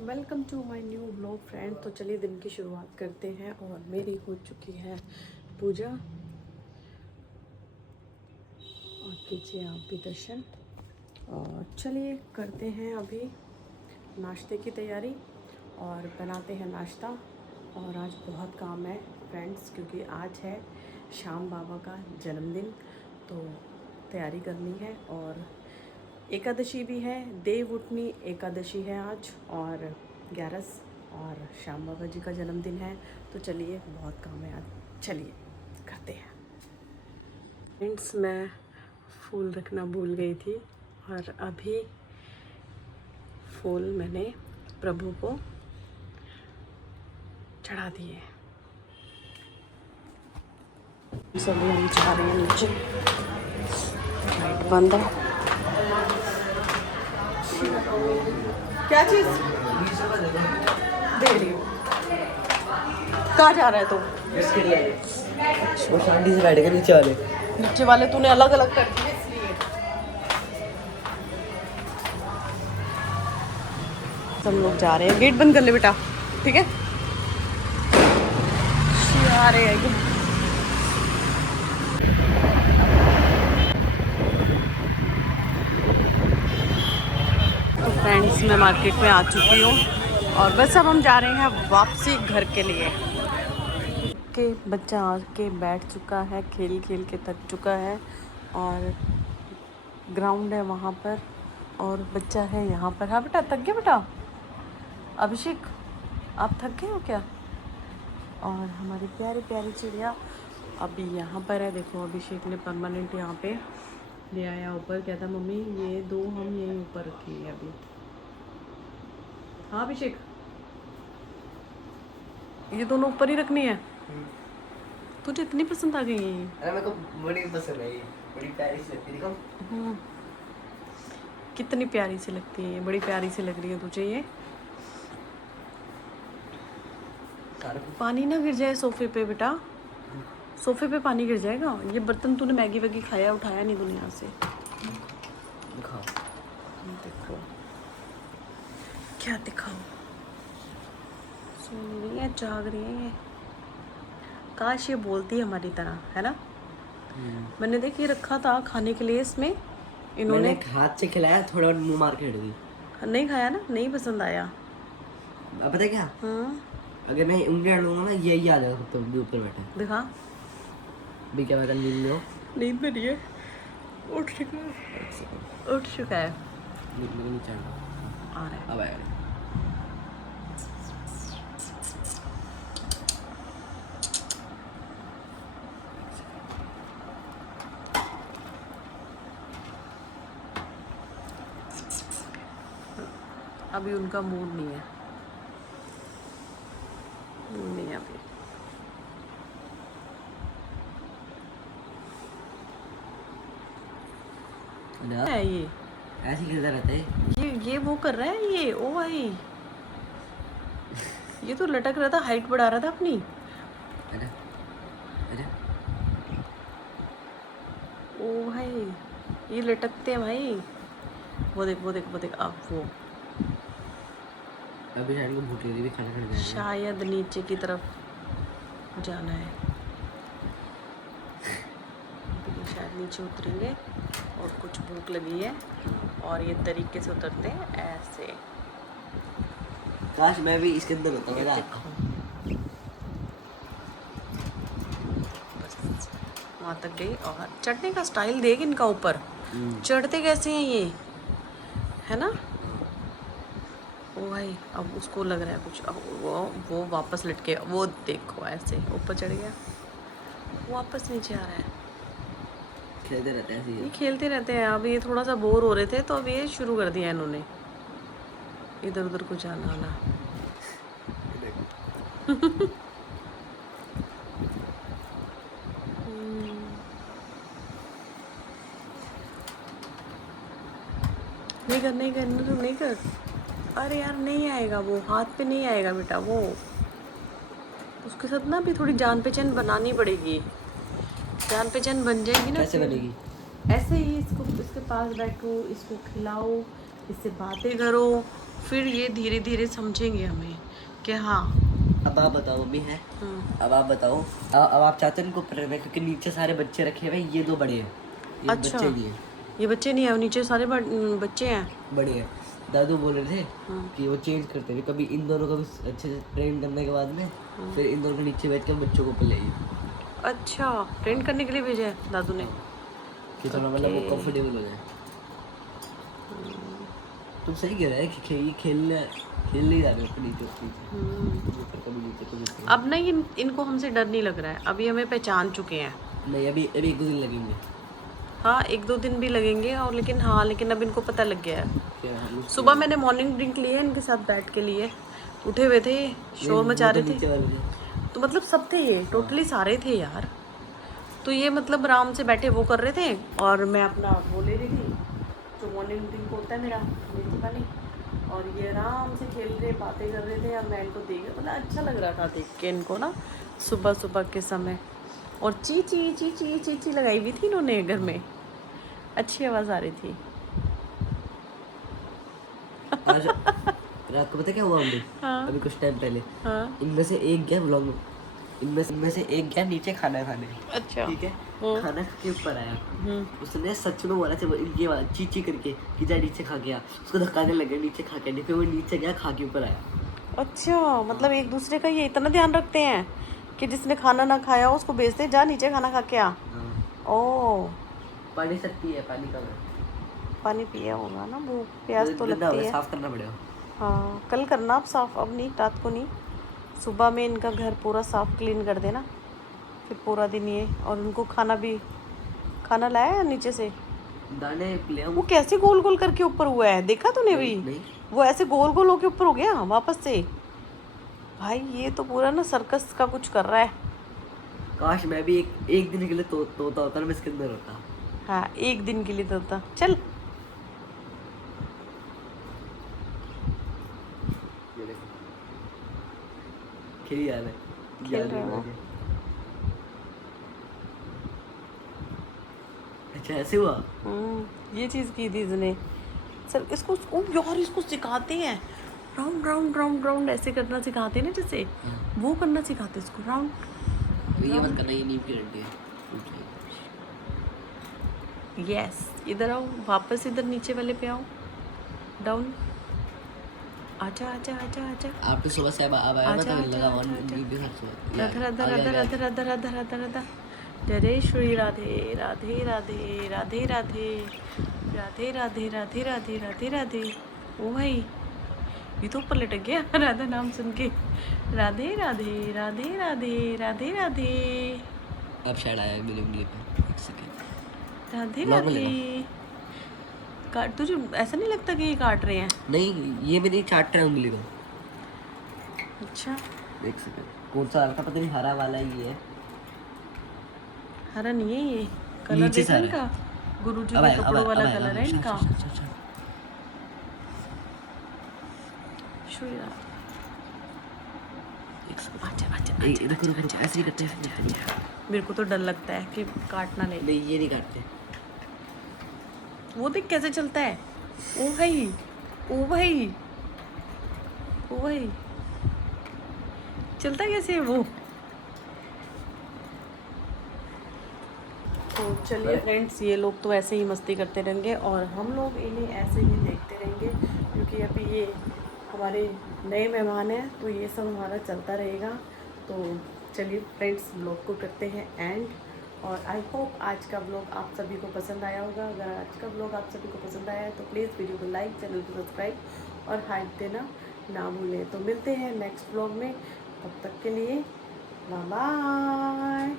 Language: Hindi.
Welcome to my new blog friend. तो चलिए दिन की शुरुआत करते हैं और मेरी हो चुकी है पूजा। और कीजिए आप भी दर्शन। और चलिए करते हैं अभी नाश्ते की तैयारी और बनाते हैं नाश्ता। और आज बहुत काम है फ्रेंड्स, क्योंकि आज है श्याम बाबा का जन्मदिन, तो तैयारी करनी है। और एकादशी भी है, देव उठनी एकादशी है आज, और 11 और श्याम बाबा जी का जन्मदिन है। तो चलिए बहुत काम है आज, चलिए करते हैं। फ्रेंड्स, मैं फूल रखना भूल गई थी और अभी फूल मैंने प्रभु को चढ़ा दिए। सभी हम जा रहे हैं नीचे, लाइट बंद है। क्या चीज दे रही हो? कहाँ जा रहा है तू? वो शांति से बैठेगा नीचे वाले तूने अलग अलग कर दिए इसलिए। सब लोग जा रहे हैं, गेट बंद कर ले बेटा, ठीक है? आ रहे हैं। तो फ्रेंड्स, मैं मार्केट में आ चुकी हूँ और बस अब हम जा रहे हैं वापसी घर के लिए। के बच्चा आके बैठ चुका है, खेल खेल के थक चुका है। और ग्राउंड है वहाँ पर और बच्चा है यहाँ पर। हाँ बेटा, थक गया बेटा? अभिषेक, आप थक गए हो क्या? और हमारी प्यारी प्यारी चिड़िया अभी यहाँ पर है। देखो, अभिषेक ने परमानेंट यहाँ पे ले आया ऊपर। कहता मम्मी ये दो हम यहीं ऊपर रखेंगे अभी। हाँ अभिषेक, ये दोनों ऊपर ही रखनी है। तुझे इतनी पसंद आ गई है? अरे मेरे को बड़ी पसंद है ये, बड़ी प्यारी सी लगती है। देखो कितनी प्यारी सी लगती है ये, बड़ी प्यारी सी लग रही है तुझे ये। पानी ना गिर जाए सोफे पे बेटा, सोफे पे पानी गिर जाएगा। ये बर्तन तूने मैगी वैगी खाया उठाया नहीं दुनिया से। दिखाओ, देखो क्या दिखाओ, सुन रही है, जाग रही है ये। काश ये बोलती है हमारी तरह, है ना? मैंने देखिए रखा था खाने के लिए इसमें, इन्होंने हाथ से खिलाया, थोड़ा मुंह मार के हट गई। नहीं खाया ना, नहीं पसंद आया। अब पता है क्या, अगर मैं उंगली डालूंगा ना यही आ जाएगा। तो ऊपर बैठा दिखा भी, क्या मैं नींद में हो? नींद में नहीं है, उठ चुका है, उठ चुका है। नीचे आ रहा है अब आएगा। अभी उनका मूड नहीं है, मूड नहीं है अभी। है ये ऐसे ही गिरता रहता है ये वो कर रहा है ये। ओ भाई, ये तो लटक रहा था, हाइट बढ़ा रहा था अपनी। अरे अरे ओ भाई, ये लटकते हैं भाई। वो देख वो देख वो देख, अब वो अभी शायद को भूख लगी, भी खाना खाने जाएगा। शायद नीचे की तरफ जाना है। ये शायद नीचे उतरेंगे और कुछ भूख लगी है और ये तरीके से उतरते हैं ऐसे। काश मैं भी इसके अंदर होता। मेरा बस वहाँ तक गई। और चढ़ने का स्टाइल देख इनका, ऊपर चढ़ते कैसे हैं ये, है ना? ओ भाई, अब उसको लग रहा है कुछ, अब वो वापस लटके। वो देखो ऐसे ऊपर चढ़ गया, वापस नीचे आ रहा है। खेलते रहते हैं ऐसे ये ही। खेलते रहते हैं। अब ये थोड़ा सा बोर हो रहे थे तो अब ये शुरू कर दिया इन्होंने, इधर उधर को जाना आना। नहीं कर, नहीं कर, नहीं कर। अरे यार नहीं आएगा, वो हाथ पे नहीं आएगा बेटा। वो उसके साथ ना अभी थोड़ी जान पहचान बनानी पड़ेगी। जान पहचान बन जाएगी ना। कैसे बनेगी? ऐसे ही इसको, इसके पास बैठो, इसको खिलाओ, इससे बातें करो फिर ये धीरे धीरे समझेंगे हमें कि हाँ। अब आप बताओ मम्मी है, हम्म, अब आप बताओ, अब आप चाहते हो इनको ऊपर रखना, क्योंकि नीचे सारे बच्चे रखे हुए हैं, ये दो बड़े हैं, ये अच्छा, बच्चे नहीं है, ये बच्चे नहीं है, नीचे सारे बच्चे हैं। बड़े हैं। दादू बोल रहे थे हम्म, कि वो चेंज करते हैं, कभी इन दोनों को भी अच्छे से ट्रेन करने के बाद में फिर इन दोनों को नीचे बैठ के बच्चों को ऊपर ले आइए। अच्छा, ट्रेन करने के लिए भेजा है दादू ने। हाँ, कि थोड़ा मतलब वो ओके। कंफर्टेबल हो जाए। तुम सही कह रहे हैं कि खेलने जा रहे हो ऊपर नीचे ऊपर नीचे, कभी ऊपर कभी नीचे कभी ऊपर। अब ना इनको हमसे डर नहीं लग रहा है, अभी हमें पहचान चुके हैं। नहीं, अभी अभी 1-2 दिन लगेंगे। हाँ, 1-2 दिन भी लगेंगे, और लेकिन हाँ, लेकिन अब इनको पता लग गया है। क्या हम उसको- सुबह मैंने मॉर्निंग ड्रिंक ली है इनके साथ बैठ के लिए, उठे हुए थे, शोर नहीं, मचा वो तो रहे थे। नीचे वाले थे। तो मतलब सब थे, ये टोटली सारे थे यार। तो ये मतलब आराम से बैठे वो कर रहे थे, और मैं अपना वो ले रही थी जो मॉर्निंग ड्रिंक होता है मेरा, नींबू पानी। और ये आराम से खेल रहे, बातें कर रहे थे, और मैं इनको देख मतलब अच्छा लग रहा था देख के इनको ना, सुबह सुबह के समय। और ची ची ची ची ची ची लगाई हुई थी इन्होंने घर में, अच्छी आवाज़ आ रही थी। आज रात को पता है क्या हुआ हमने, हाँ अभी कुछ टाइम पहले, हाँ। इनमें से एक गया ब्लॉग में, इनमें से एक गया नीचे खाना खाने, अच्छा। ठीक है, हम्म, खाना खा के ऊपर आया, हम्म। उसने सच में बोला था ये वाला ची ची करके कि जा नीचे खा गया, उसको धक्काने लगे नीचे खा के, नहीं फिर वो नीचे गया खा के ऊपर आया। अच्छा, मतलब एक दूसरे का ये इतना ध्यान रखते हैं कि जिसने खाना ना खाया हो उसको भेजते, जा नीचे खाना खा के आ। हाँ, ओ, पानी सकती है, पानी कम है, पानी पिया होगा ना, भूख प्यास तो गंदा हो लगती गया, है। साफ करना पड़ेगा। हाँ, कल करना आप साफ, अब नहीं, रात को नहीं, सुबह में इनका घर पूरा साफ क्लीन कर देना, फिर पूरा दिन ये। और उनको खाना भी, खाना लाया है नीचे से। दाने ले वो कैसे गोल गोल करके ऊपर हुआ है, देखा तूने भी? नहीं, वो ऐसे गोल गोल होके ऊपर हो गया वापस से। भाई ये तो पूरा ना सर्कस का कुछ कर रहा है। काश मैं भी एक दिन के लिए तोता होता ना, मैं इसके अंदर होता। हाँ, एक दिन के लिए तो था। चल, ये देखो, खेल जा रहा है, खेल रहा है वो। अच्छा ऐसे हुआ। ये चीज़ की थी इसने। सर इसको ओ यार, इसको सिखाते हैं राउंड राउंड राउंड राउंड ऐसे करना सिखाते हैं ना, जैसे वो करना सिखाते हैं इसको, राउंड। ये मत करना, ये नीम की डंडी है। यस, इधर आओ, वापस इधर नीचे वाले पे आओ, डाउन। आजा आजा आजा आजा। आपने सुबह से अब आया ना, आजा, तो आजा, लगा आजा, वन आजा। भी खर्च हुआ। अधर अधर अधर अधर अधर अधर अधर अधर। जय श्री राधे राधे राधे राधे राधे राधे राधे राधे राधे राधे राधे। ओ भाई, ये तो ऊपर लटक गया राधा नाम सुन के। राधे राधे राधे राधे राधे राधे अब शायद आया मेरे उंगली पे, एक सेकंड। राधे Vlog में राधे। काट, तुझे ऐसा नहीं लगता कि ये काट रहे हैं? नहीं, ये मेरी चाट रहा है उंगली को। अच्छा, एक सेकंड, कौन सा हल्का पता नहीं, हरा वाला ही है। हरा नहीं है ये, कलर नीचे देख से इनका, गुरुजी अब के आएगा, अब कपड़ों आएगा, वाला अब आएगा, कलर है अच्छा, इनका। अच्छा, अच्छा, अच्छा। श्री राधे। एक सेकंड। आजा आजा ए, आजा रुको, रुको, आजा रुको, ऐसे ही करते हैं, ऐसे ही करते हैं। मेरे को तो डर लगता है कि काटना नहीं। नहीं, ये नहीं काटते। वो देख कैसे चलता है। ओ भाई, ओ भाई, ओ भाई, चलता कैसे है वो। तो चलिए फ्रेंड्स, ये लोग तो ऐसे ही मस्ती करते रहेंगे, और हम लोग इन्हें ऐसे ही देखते रहेंगे, क्योंकि अभी ये हमारे नए मेहमान हैं, तो ये सब हमारा चलता रहेगा। तो चलिए फ्रेंड्स, ब्लॉग को करते हैं एंड। और आई होप आज का ब्लॉग आप सभी को पसंद आया होगा। अगर आज का ब्लॉग आप सभी को पसंद आया है तो प्लीज़ वीडियो को लाइक, चैनल को सब्सक्राइब और हाइप देना ना भूलें। तो मिलते हैं नेक्स्ट ब्लॉग में, तब तक के लिए बाय बाय।